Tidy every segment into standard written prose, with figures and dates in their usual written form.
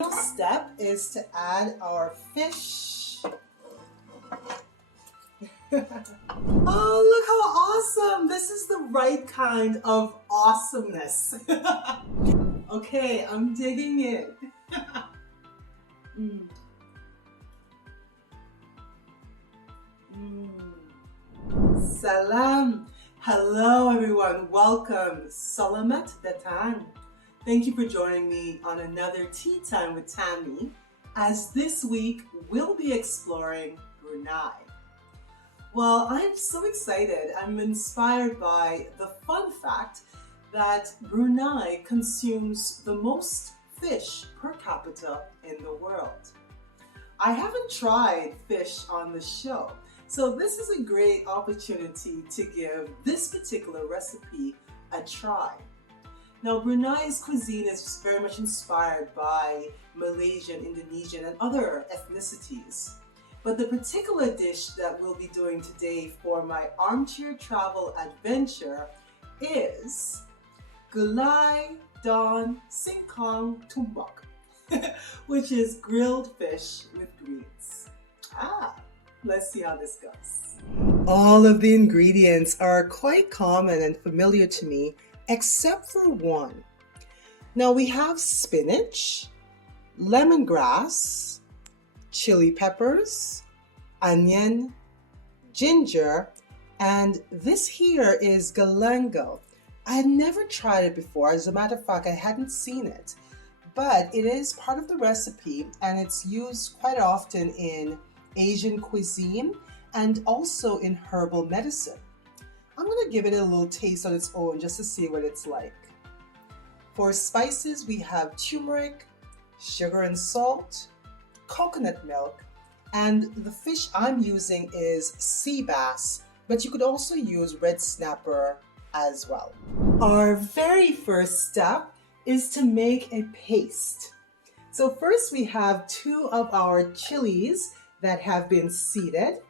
Final step is to add our fish. Oh, look how awesome! This is the right kind of awesomeness. Okay, I'm digging in. Salam. Hello everyone, welcome. Salamat datang. Thank you for joining me on another Tea Time with Tammie, as this week we'll be exploring Brunei. Well, I'm so excited. I'm inspired by the fun fact that Brunei consumes the most fish per capita in the world. I haven't tried fish on the show, so this is a great opportunity to give this particular recipe a try. Now, Brunei's cuisine is very much inspired by Malaysian, Indonesian, and other ethnicities. But the particular dish that we'll be doing today for my armchair travel adventure is Gulai Daun Singkong Tumbuk, which is grilled fish with greens. Let's see how this goes. All of the ingredients are quite common and familiar to me, except for one. Now we have spinach, lemongrass, chili peppers, onion, ginger, and this here is galangal. I had never tried it before. As a matter of fact, I hadn't seen it, but it is part of the recipe and it's used quite often in Asian cuisine and also in herbal medicine. I'm going to give it a little taste on its own just to see what it's like. For spices, we have turmeric, sugar and salt, coconut milk, and the fish I'm using is sea bass, but you could also use red snapper as well. Our very first step is to make a paste. So first we have 2 of our chilies that have been seeded.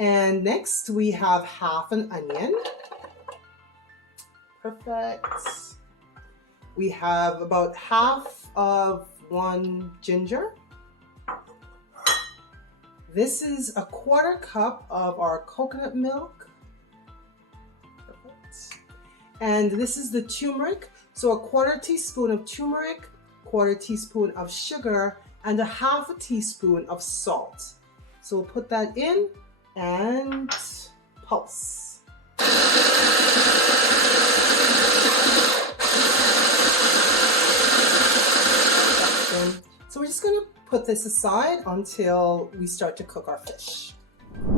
And next we have half an onion. Perfect. We have about half of 1 ginger. This is a 1/4 cup of our coconut milk. Perfect. And this is the turmeric. So a 1/4 teaspoon of turmeric, 1/4 teaspoon of sugar, and a half a teaspoon of salt. So we'll put that in and pulse. So we're just going to put this aside until we start to cook our fish.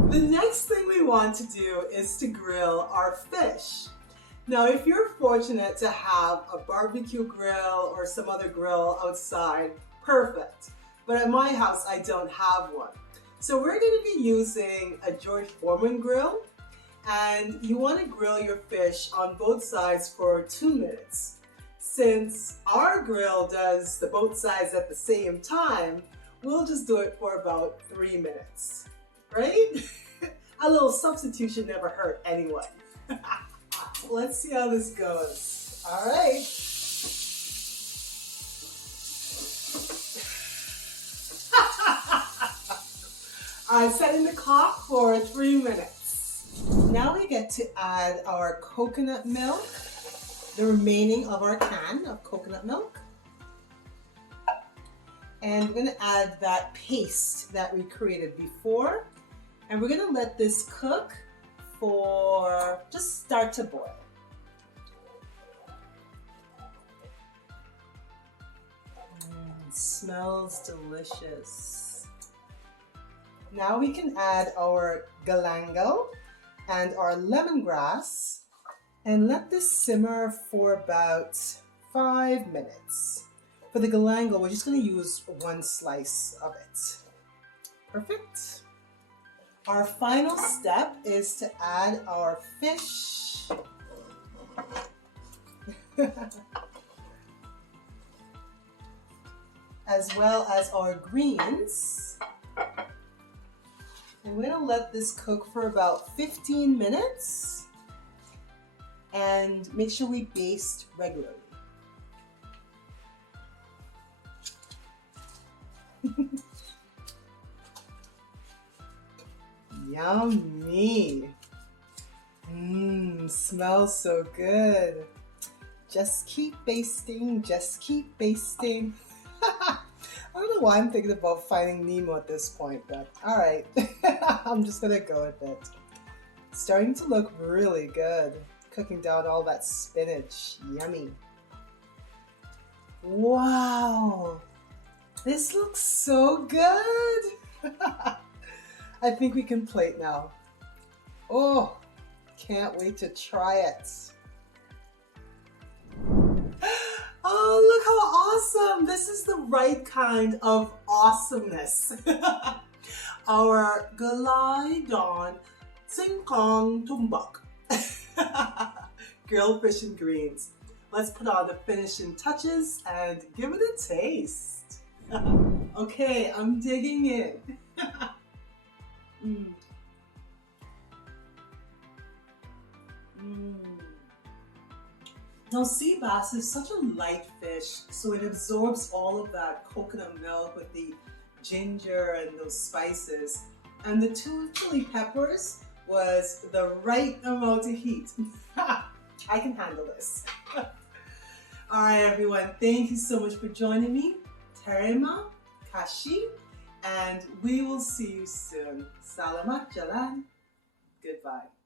The next thing we want to do is to grill our fish. Now, if you're fortunate to have a barbecue grill or some other grill outside, perfect. But at my house, I don't have one. So we're going to be using a George Foreman grill, and you want to grill your fish on both sides for 2 minutes. Since our grill does the both sides at the same time, we'll just do it for about 3 minutes, right? A little substitution never hurt anyone. Let's see how this goes. All right. I'm setting the clock for 3 minutes. Now we get to add our coconut milk, the remaining of our can of coconut milk. And we're going to add that paste that we created before. And we're going to let this cook for just start to boil. It smells delicious. Now we can add our galangal and our lemongrass and let this simmer for about 5 minutes. For the galangal, we're just going to use 1 slice of it. Perfect. Our final step is to add our fish. As well as our greens. And we're going to let this cook for about 15 minutes and make sure we baste regularly. Yummy. Mmm, smells so good. Just keep basting, just keep basting. I don't know why I'm thinking about finding Nemo at this point, but all right. I'm just gonna go with it. Starting to look really good. Cooking down all that spinach. Yummy. Wow. This looks so good. I think we can plate now. Oh, can't wait to try it. Oh, look how awesome. This is the right kind of awesomeness. Our Gulai Daun Singkong Tumbuk. Grilled fish and greens. Let's put on the finishing touches and give it a taste. Okay, I'm digging in. Mm. Mm. Now, sea bass is such a light fish, so it absorbs all of that coconut milk with the ginger and those spices. And the 2 chili peppers was the right amount of heat. I can handle this. All right, everyone, thank you so much for joining me. Terima kasih, and we will see you soon. Salamat jalan. Goodbye.